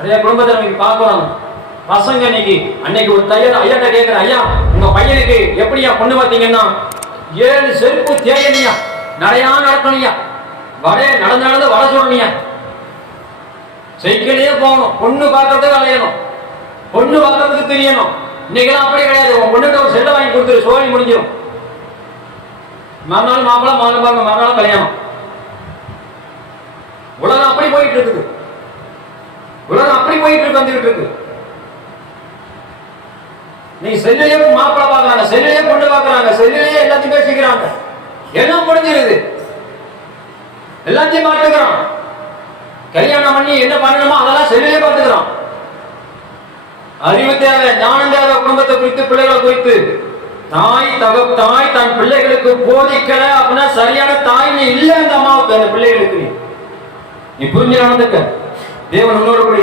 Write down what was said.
நிறைய குடும்பத்தை நமக்கு பார்க்கிறோம். பசங்க இன்னைக்கு அன்னைக்கு ஒரு ஐயாட்ட கேட்கிற, ஐயா உங்க பையனுக்கு எப்படியா பொண்ணு பார்த்தீங்கன்னா 7 செருப்பு தேயனியா, நடையா நடக்கணும்யா, நடந்து வட சொல்லணும்யா, சைக்கிளே போகணும், பொண்ணு பார்க்கறதுக்கு அலையணும், பொண்ணு பார்க்கறதுக்கு தெரியணும். இன்னைக்கெல்லாம் அப்படி கிடையாது. உன் பொண்ணுகிட்ட ஒரு செல்லை வாங்கி கொடுத்துரு, சோழி முடிஞ்சிடும். மறுநாள் மாப்பிள்ளை, மறுநாள் கல்யாணம். உலகம் அப்படி போயிட்டு இருக்குது. உலகம் அப்படி போயிட்டு வந்துகிட்டு இருக்கு. நீ செல்லையே மாப்பிள்ளை பாக்குறாங்க, செல்லையே பொண்ணு பாக்குறாங்க, செல்லையே எல்லாத்தையும் பேசிக்கிறாங்க. எல்லாம் முடிஞ்சிருது, எல்லாத்தையும் பார்த்துக்கிறோம். கல்யாணம் பண்ணி என்ன பண்ணணுமோ அதெல்லாம் செல்லையே பார்த்துக்கிறோம். அறிவு தேவை, ஞானம் தேவை. குடும்பத்தை குறித்து, பிள்ளைகளை குறித்து. தாய் தன் பிள்ளைகளுக்கு போதிக்கல அப்படின்னா சரியான தாய் நீ இல்ல. அந்த அம்மாவுக்கு, அந்த பிள்ளைகளுக்கு நீ புரிஞ்சு நடந்துக்க. தேவன் உன்னோடு கூட